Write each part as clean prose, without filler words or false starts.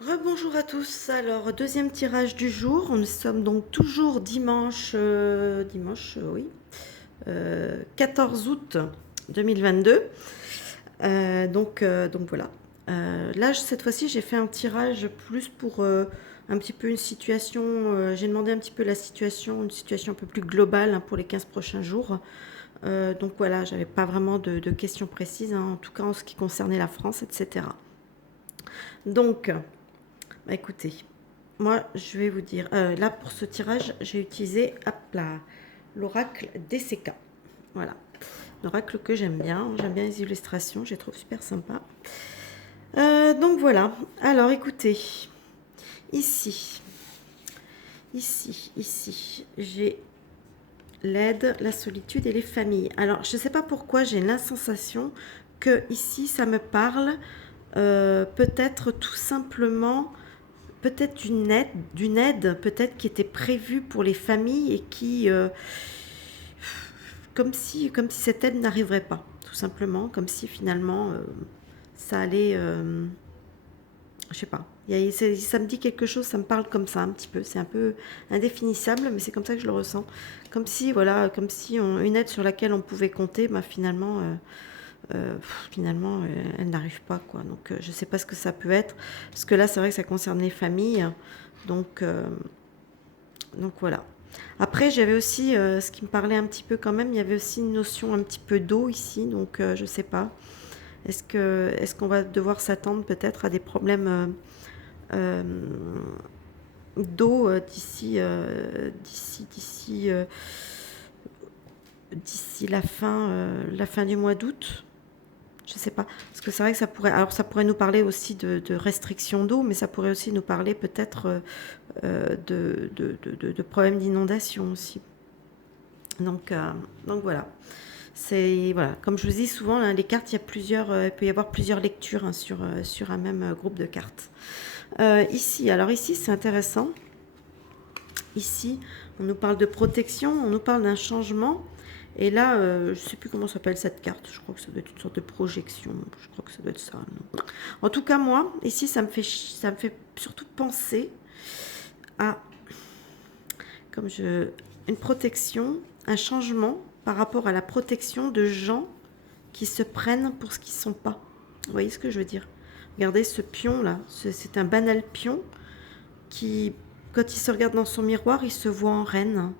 Rebonjour à tous. Alors, deuxième tirage du jour. Nous sommes donc toujours dimanche, oui, 14 août 2022. Donc voilà. Là, cette fois-ci, j'ai fait un tirage plus pour un petit peu une situation. J'ai demandé un petit peu la situation, une situation un peu plus globale, hein, pour les 15 prochains jours. Donc voilà, j'avais pas vraiment de questions précises, hein, en tout cas en ce qui concernait la France, etc. Donc, bah, écoutez, moi, je vais vous dire, là pour ce tirage, j'ai utilisé hop là, l'oracle DCK. Voilà, l'oracle que j'aime bien les illustrations, je les trouve super sympa. Donc voilà, alors écoutez, ici, ici, j'ai l'aide, la solitude et les familles. Alors, je ne sais pas pourquoi j'ai la sensation que ici, ça me parle peut-être tout simplement peut-être d'une aide peut-être qui était prévue pour les familles et qui, comme si cette aide n'arriverait pas, tout simplement, comme si finalement ça allait, je sais pas, ça me dit quelque chose, ça me parle comme ça un petit peu, c'est un peu indéfinissable, mais c'est comme ça que je le ressens, comme si voilà, une aide sur laquelle on pouvait compter, bah, finalement, elle n'arrive pas, quoi. Donc, je sais pas ce que ça peut être, parce que là, c'est vrai que ça concerne les familles, donc, euh, donc voilà. Après, j'avais aussi, ce qui me parlait un petit peu quand même, il y avait aussi une notion un petit peu d'eau ici, donc je sais pas. Est-ce qu'on va devoir s'attendre peut-être à des problèmes euh, d'eau d'ici la fin du mois d'août? Je sais pas, parce que c'est vrai que ça pourrait nous parler aussi de restrictions d'eau, mais ça pourrait aussi nous parler peut-être de problèmes d'inondation aussi. Donc, euh, donc voilà. C'est voilà, comme je vous dis souvent, là, les cartes, il peut y avoir plusieurs lectures, hein, sur un même groupe de cartes. Ici, c'est intéressant. Ici, on nous parle de protection, on nous parle d'un changement. Et là, je ne sais plus comment s'appelle cette carte. Je crois que ça doit être une sorte de projection. Je crois que ça doit être ça. Non. En tout cas, moi, ici, ça me fait surtout penser à comme je, une protection, un changement par rapport à la protection de gens qui se prennent pour ce qu'ils ne sont pas. Vous voyez ce que je veux dire? Regardez ce pion là, c'est un banal pion qui, quand il se regarde dans son miroir, il se voit en reine.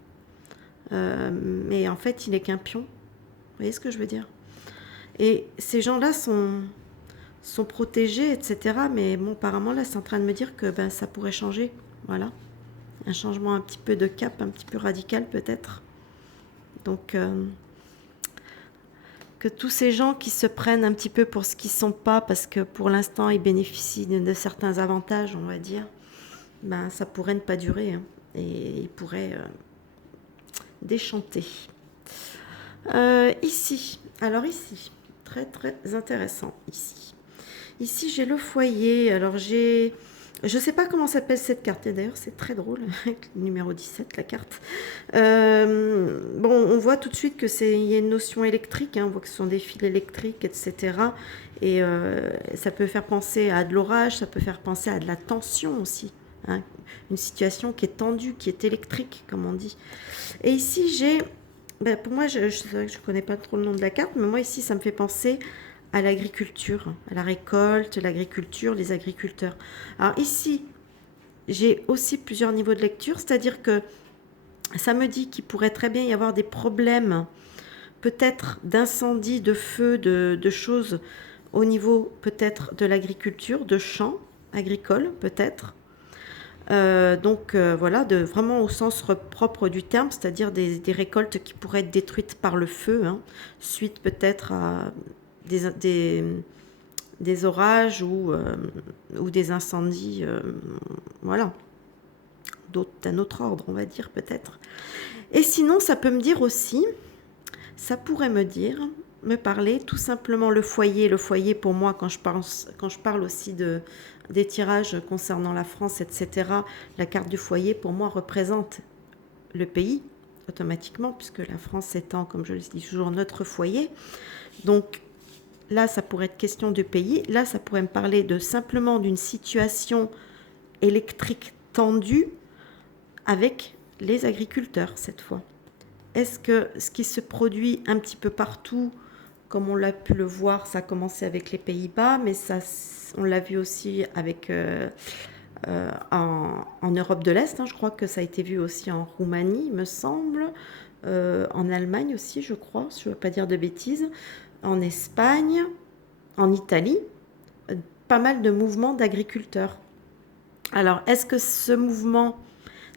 Mais en fait, il n'est qu'un pion. Vous voyez ce que je veux dire? Et ces gens-là sont protégés, etc. Mais bon, apparemment, là, c'est en train de me dire que ben, ça pourrait changer. Voilà. Un changement un petit peu de cap, un petit peu radical peut-être. Donc, que tous ces gens qui se prennent un petit peu pour ce qu'ils ne sont pas, parce que pour l'instant, ils bénéficient de certains avantages, on va dire, ben, ça pourrait ne pas durer, hein, et ils pourraient déchanter. Ici, très très intéressant ici. Ici, j'ai le foyer. Alors, je ne sais pas comment s'appelle cette carte. Et d'ailleurs, c'est très drôle, avec le numéro 17, la carte. Bon, on voit tout de suite il y a une notion électrique. Hein, on voit que ce sont des fils électriques, etc. Et ça peut faire penser à de l'orage, ça peut faire penser à de la tension aussi. Hein, une situation qui est tendue, qui est électrique, comme on dit. Et ici, ben, pour moi, je ne connais pas trop le nom de la carte, mais moi, ici, ça me fait penser à l'agriculture, à la récolte, l'agriculture, les agriculteurs. Alors ici, j'ai aussi plusieurs niveaux de lecture, c'est-à-dire que ça me dit qu'il pourrait très bien y avoir des problèmes, peut-être d'incendie, de feu, de choses au niveau peut-être de l'agriculture, de champs agricoles peut-être. Voilà, vraiment au sens propre du terme, c'est-à-dire des récoltes qui pourraient être détruites par le feu, hein, suite peut-être à des, des, des orages ou des incendies, voilà, d'un autre ordre, on va dire peut-être. Et sinon, ça peut me dire aussi, ça pourrait me parler tout simplement le foyer. Le foyer, pour moi, quand je parle aussi des tirages concernant la France, etc., la carte du foyer, pour moi, représente le pays, automatiquement, puisque la France étant, comme je le dis toujours, notre foyer. Donc, là, ça pourrait être question de pays. Là, ça pourrait me parler simplement d'une situation électrique tendue avec les agriculteurs cette fois. Est-ce que ce qui se produit un petit peu partout, comme on l'a pu le voir, ça a commencé avec les Pays-Bas, mais ça, on l'a vu aussi avec, en Europe de l'Est, hein, je crois que ça a été vu aussi en Roumanie, il me semble, en Allemagne aussi, je crois, je ne veux pas dire de bêtises, en Espagne, en Italie, pas mal de mouvements d'agriculteurs. Alors, est-ce que ce mouvement,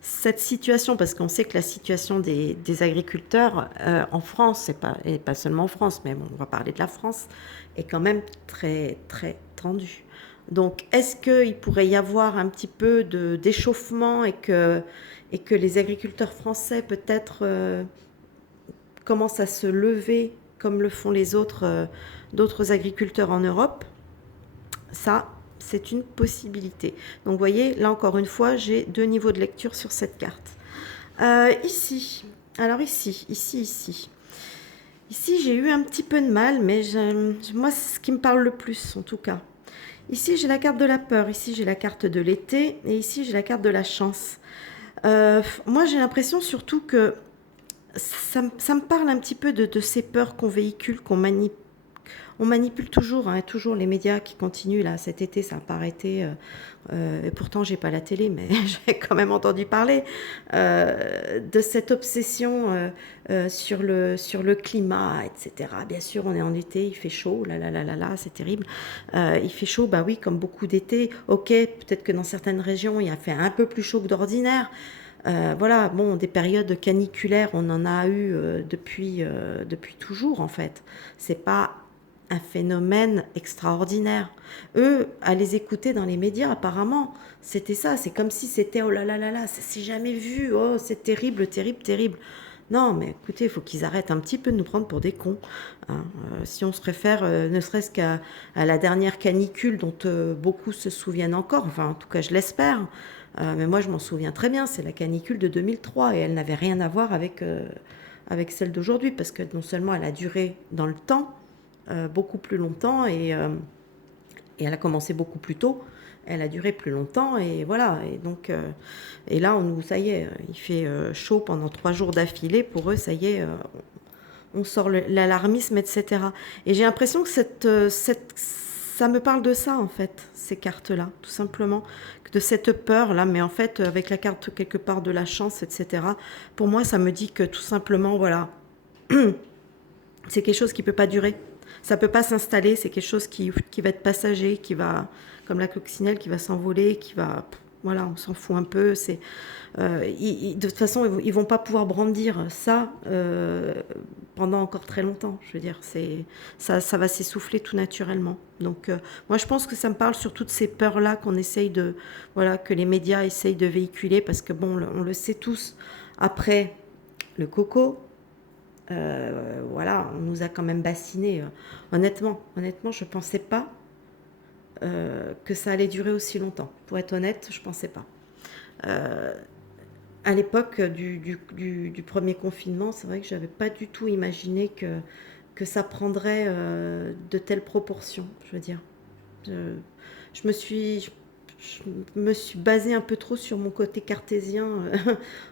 cette situation, parce qu'on sait que la situation des agriculteurs en France, et pas seulement en France, mais bon, on va parler de la France, est quand même très, très tendue. Donc, est-ce qu'il pourrait y avoir un petit peu d'échauffement et que les agriculteurs français peut-être commencent à se lever comme le font les autres, d'autres agriculteurs en Europe? Ça, c'est une possibilité. Donc, vous voyez, là encore une fois, j'ai 2 niveaux de lecture sur cette carte. Ici, alors ici. Ici, j'ai eu un petit peu de mal, mais moi, c'est ce qui me parle le plus, en tout cas. Ici, j'ai la carte de la peur, ici, j'ai la carte de l'été, et ici, j'ai la carte de la chance. Moi, j'ai l'impression surtout que ça me parle un petit peu de ces peurs qu'on véhicule, qu'on manipule. On manipule toujours, hein, toujours les médias qui continuent. Là, cet été, ça n'a pas arrêté. Et pourtant, j'ai pas la télé, mais j'ai quand même entendu parler de cette obsession sur le climat, etc. Bien sûr, on est en été, il fait chaud, c'est terrible. Il fait chaud, bah oui, comme beaucoup d'été. Ok, peut-être que dans certaines régions, il a fait un peu plus chaud que d'ordinaire. Voilà, bon, des périodes caniculaires, on en a eu depuis toujours, en fait. C'est pas un phénomène extraordinaire. Eux, à les écouter dans les médias, apparemment, c'était ça. C'est comme si c'était oh là là là là, ça s'est jamais vu, oh c'est terrible, terrible, terrible. Non, mais écoutez, il faut qu'ils arrêtent un petit peu de nous prendre pour des cons. Hein. Si on se réfère ne serait-ce qu'à la dernière canicule dont beaucoup se souviennent encore, enfin en tout cas je l'espère, mais moi je m'en souviens très bien, c'est la canicule de 2003 et elle n'avait rien à voir avec celle d'aujourd'hui parce que non seulement elle a duré dans le temps, beaucoup plus longtemps et elle a commencé beaucoup plus tôt. Elle a duré plus longtemps et voilà. Et donc, et là, ça y est, il fait chaud pendant 3 jours d'affilée. Pour eux, ça y est, on sort l'alarmisme, etc. Et j'ai l'impression que ça me parle de ça, en fait, ces cartes-là, tout simplement, de cette peur-là. Mais en fait, avec la carte quelque part de la chance, etc., pour moi, ça me dit que tout simplement, voilà, c'est quelque chose qui ne peut pas durer. Ça ne peut pas s'installer, c'est quelque chose qui va être passager, qui va, comme la coccinelle, qui va s'envoler, qui va... Voilà, on s'en fout un peu. De toute façon, ils ne vont pas pouvoir brandir ça pendant encore très longtemps. Je veux dire, ça va s'essouffler tout naturellement. Donc, moi, je pense que ça me parle sur toutes ces peurs-là qu'on essaye de... Voilà, que les médias essayent de véhiculer, parce que, bon, on le sait tous, après le coco... voilà, on nous a quand même bassinés. Honnêtement, je ne pensais pas que ça allait durer aussi longtemps. Pour être honnête, je ne pensais pas. À l'époque du premier confinement, c'est vrai que je n'avais pas du tout imaginé que ça prendrait de telles proportions, je veux dire. Je me suis basée un peu trop sur mon côté cartésien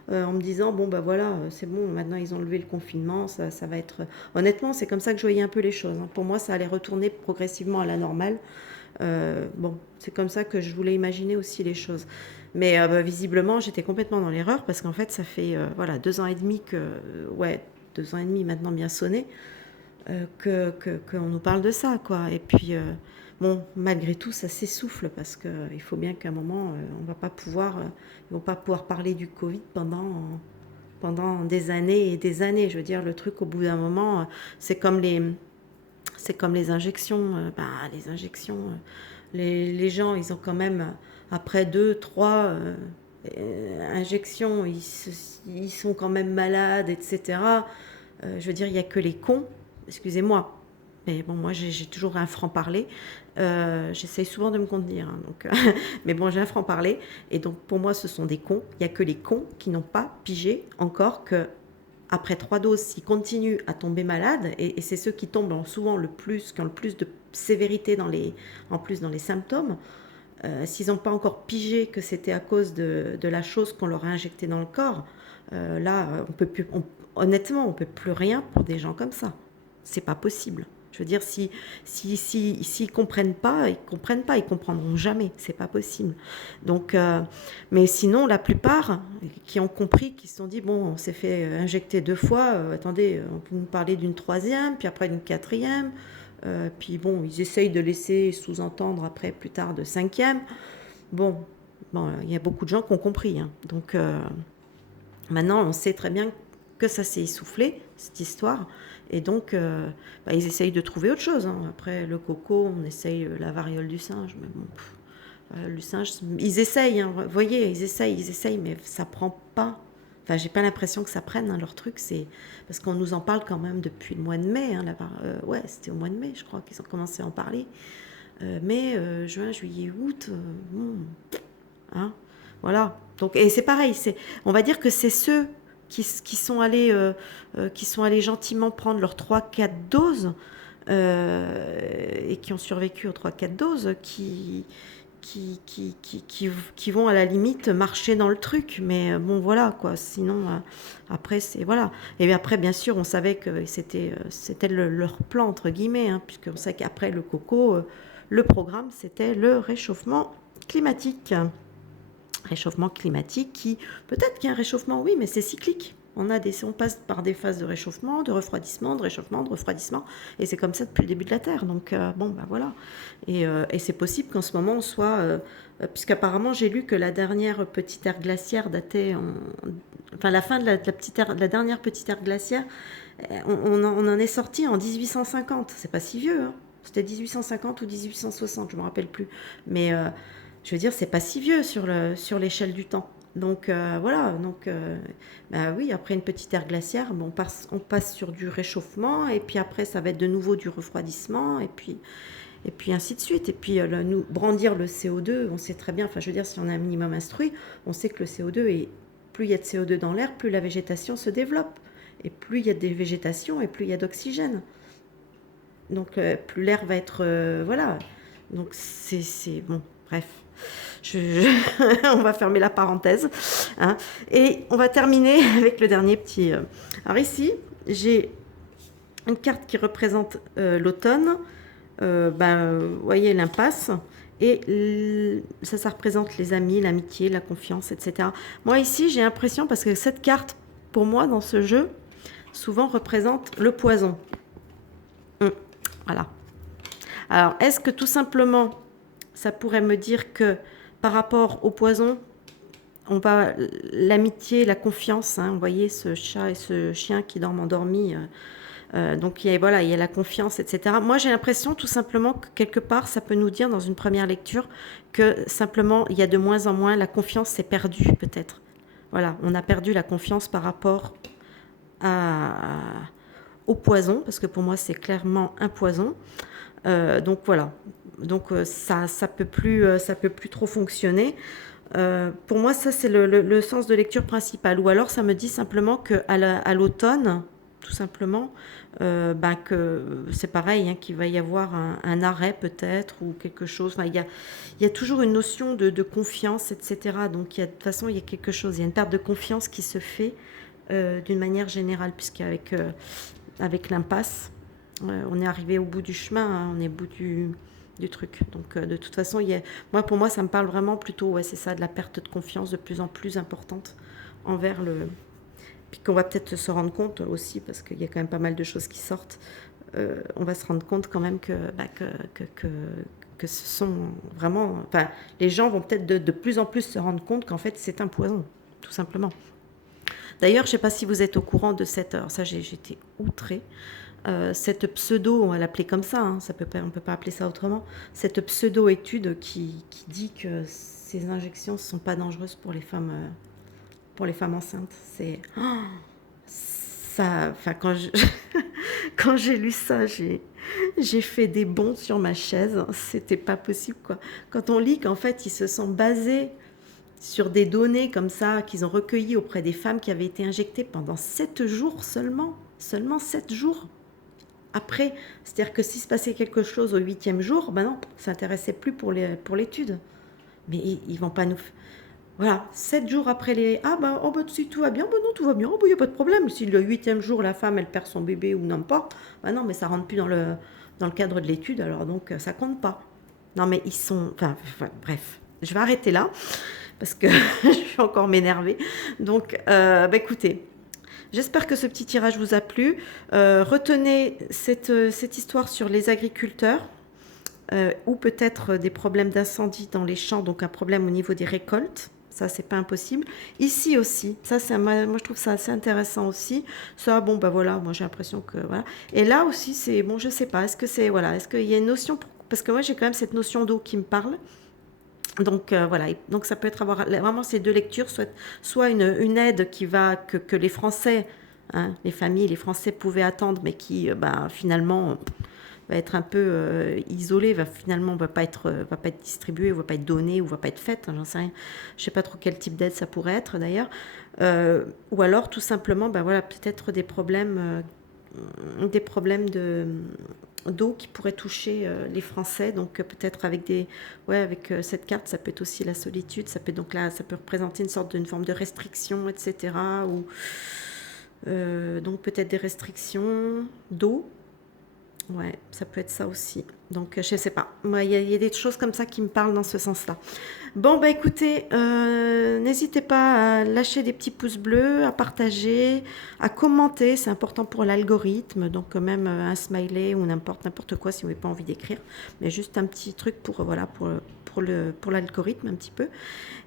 en me disant bon bah voilà c'est bon, maintenant ils ont levé le confinement, ça va être... Honnêtement c'est comme ça que je voyais un peu les choses, hein. Pour moi ça allait retourner progressivement à la normale. Bon, c'est comme ça que je voulais imaginer aussi les choses, mais visiblement j'étais complètement dans l'erreur parce qu'en fait ça fait voilà 2 ans et demi ouais 2 ans et demi maintenant bien sonné qu'on nous parle de ça quoi. Et puis bon, malgré tout, ça s'essouffle parce qu'il faut bien qu'à un moment, ils vont pas pouvoir parler du Covid pendant des années et des années. Je veux dire, le truc, au bout d'un moment, c'est comme les injections. Les injections, les gens, ils ont quand même, après 2, 3 injections, ils sont quand même malades, etc. Je veux dire, il n'y a que les cons, excusez-moi. Mais bon, moi, j'ai toujours un franc-parler. J'essaye souvent de me contenir. Hein, donc, mais bon, j'ai un franc-parler. Et donc, pour moi, ce sont des cons. Il n'y a que les cons qui n'ont pas pigé encore que après 3 doses, s'ils continuent à tomber malades, et c'est ceux qui tombent souvent qui ont le plus de sévérité en plus dans les symptômes, s'ils n'ont pas encore pigé que c'était à cause de la chose qu'on leur a injectée dans le corps, là, on peut plus, honnêtement, on ne peut plus rien pour des gens comme ça. C'est pas possible. Je veux dire, s'ils comprennent pas, ils comprennent pas, ils comprendront jamais. C'est pas possible. Donc, mais sinon, la plupart qui ont compris, qui se sont dit bon, on s'est fait injecter 2 fois. Attendez, on peut nous parler d'une troisième, puis après d'une quatrième. Puis bon, ils essayent de laisser sous-entendre après plus tard de cinquième. Bon, il y a beaucoup de gens qui ont compris. Hein. Donc maintenant, on sait très bien que ça s'est essoufflé, cette histoire. Et donc, ils essayent de trouver autre chose. Hein. Après, le coco, on essaye la variole du singe. Mais bon, le singe, ils essayent. Hein, vous voyez, ils essayent, mais ça prend pas. Enfin, j'ai pas l'impression que ça prenne. Hein, leur truc, c'est parce qu'on nous en parle quand même depuis le mois de mai. Hein, ouais, c'était au mois de mai, je crois, qu'ils ont commencé à en parler. Mai, juin, juillet, août. Hein, voilà. Donc, et c'est pareil. On va dire que c'est ceux qui sont allés gentiment prendre leurs 3-4 doses et qui ont survécu aux 3-4 doses, qui vont à la limite marcher dans le truc. Mais bon, voilà, quoi. Sinon, après, c'est... Voilà. Et bien après, bien sûr, on savait que c'était leur plan, entre guillemets, hein, puisqu'on sait qu'après le coco, le programme, c'était le réchauffement climatique. Réchauffement climatique qui, peut-être qu'il y a un réchauffement, oui, mais c'est cyclique. On passe par des phases de réchauffement, de refroidissement, de réchauffement, de refroidissement, et c'est comme ça depuis le début de la Terre. Donc, voilà. Et c'est possible qu'en ce moment, on soit... puisqu'apparemment, j'ai lu que la dernière petite ère glaciaire datait... Enfin, la fin de la dernière petite ère glaciaire, on en est sorti en 1850. C'est pas si vieux, hein. C'était 1850 ou 1860, je me rappelle plus. Mais... je veux dire, c'est pas si vieux sur l'échelle du temps. Donc voilà, donc oui, après une petite ère glaciaire, on passe sur du réchauffement, et puis après ça va être de nouveau du refroidissement, et puis ainsi de suite. Et puis nous brandir le CO2, on sait très bien, enfin je veux dire, si on a un minimum instruit, on sait que le CO2 plus il y a de CO2 dans l'air, plus la végétation se développe. Et plus il y a de végétation, et plus il y a d'oxygène. Donc plus l'air va être... voilà. Donc c'est bon, bref. On va fermer la parenthèse. Hein, et on va terminer avec le dernier petit... Alors ici, j'ai une carte qui représente l'automne. Vous voyez l'impasse. Et ça représente les amis, l'amitié, la confiance, etc. Moi ici, j'ai l'impression, parce que cette carte, pour moi, dans ce jeu, souvent représente le poison. Voilà. Alors, est-ce que tout simplement, ça pourrait me dire que par rapport au poison, l'amitié, la confiance, hein, vous voyez ce chat et ce chien qui dorment endormis, donc il y a la confiance, etc. Moi j'ai l'impression tout simplement que quelque part ça peut nous dire dans une première lecture que simplement il y a de moins en moins, la confiance s'est perdue peut-être. Voilà, on a perdu la confiance par rapport au poison, parce que pour moi c'est clairement un poison. Donc voilà, donc ça peut plus trop fonctionner. Pour moi, ça c'est le sens de lecture principal. Ou alors ça me dit simplement qu'à l'automne, tout simplement, que c'est pareil, hein, qu'il va y avoir un arrêt peut-être ou quelque chose. Enfin, il y a toujours une notion de confiance, etc. Donc de toute façon, il y a quelque chose, il y a une perte de confiance qui se fait d'une manière générale, puisqu'avec avec l'impasse, on est arrivé au bout du chemin, hein, on est au bout du truc. Donc de toute façon, pour moi, ça me parle vraiment plutôt, c'est ça, de la perte de confiance de plus en plus importante envers puis qu'on va peut-être se rendre compte aussi, parce qu'il y a quand même pas mal de choses qui sortent, on va se rendre compte quand même que ce sont vraiment... Enfin, les gens vont peut-être de plus en plus se rendre compte qu'en fait, c'est un poison, tout simplement. D'ailleurs, je ne sais pas si vous êtes au courant de cette... Alors ça, j'étais outrée. Cette pseudo, on va l'appeler comme ça, hein, on ne peut pas appeler ça autrement, cette pseudo-étude qui dit que ces injections ne sont pas dangereuses pour les femmes enceintes. C'est... ça, enfin, quand j'ai lu ça, j'ai fait des bonds sur ma chaise. C'était pas possible, quoi. Quand on lit qu'en fait, ils se sont basés sur des données comme ça qu'ils ont recueillies auprès des femmes qui avaient été injectées pendant 7 jours seulement 7 jours. Après, c'est-à-dire que s'il se passait quelque chose au 8e jour, non, ça n'intéressait plus pour l'étude. mais ils vont pas nous... Voilà, 7 jours après les... Ah bah, oh bah si tout va bien, bah non, tout va bien, oh bah il n'y a pas de problème. Si le 8e jour, la femme, elle perd son bébé ou n'importe, bah non, mais ça rentre plus dans le cadre de l'étude, alors donc ça compte pas. Non mais ils sont... Enfin, bref, je vais arrêter là, parce que je vais encore m'énerver. Donc, bah écoutez, j'espère que ce petit tirage vous a plu. Retenez cette histoire sur les agriculteurs. Ou peut-être des problèmes d'incendie dans les champs, donc un problème au niveau des récoltes. Ça, c'est pas impossible. Ici aussi, ça, moi, je trouve ça assez intéressant aussi. Ça, bon, bah voilà, moi, j'ai l'impression que, voilà. Et là aussi, c'est, bon, je sais pas, est-ce que c'est, voilà, est-ce qu'il y a une notion, parce que moi, j'ai quand même cette notion d'eau qui me parle. Donc voilà, donc ça peut être avoir vraiment ces deux lectures, soit une aide qui va, que les Français, hein, les familles, les Français pouvaient attendre, mais qui, bah, finalement, va être un peu isolée, finalement va pas être distribuée, va pas être donnée ou va pas être faite, hein, j'en sais rien. Je sais pas trop quel type d'aide ça pourrait être d'ailleurs. Ou alors tout simplement, ben voilà, peut-être des problèmes d'eau qui pourraient toucher les Français. Donc peut-être avec avec cette carte, ça peut être aussi la solitude. Ça peut donc là, ça peut représenter d'une forme de restriction, etc. Ou donc peut-être des restrictions d'eau. Ouais, ça peut être ça aussi. Donc, je sais pas. Moi, il y a des choses comme ça qui me parlent dans ce sens-là. Bon, bah écoutez, n'hésitez pas à lâcher des petits pouces bleus, à partager, à commenter. C'est important pour l'algorithme. Donc, quand même, un smiley ou n'importe quoi si vous n'avez pas envie d'écrire. Mais juste un petit truc pour l'algorithme un petit peu.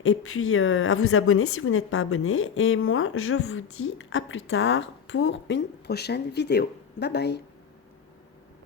Et puis, à vous abonner si vous n'êtes pas abonné. Et moi, je vous dis à plus tard pour une prochaine vidéo. Bye bye.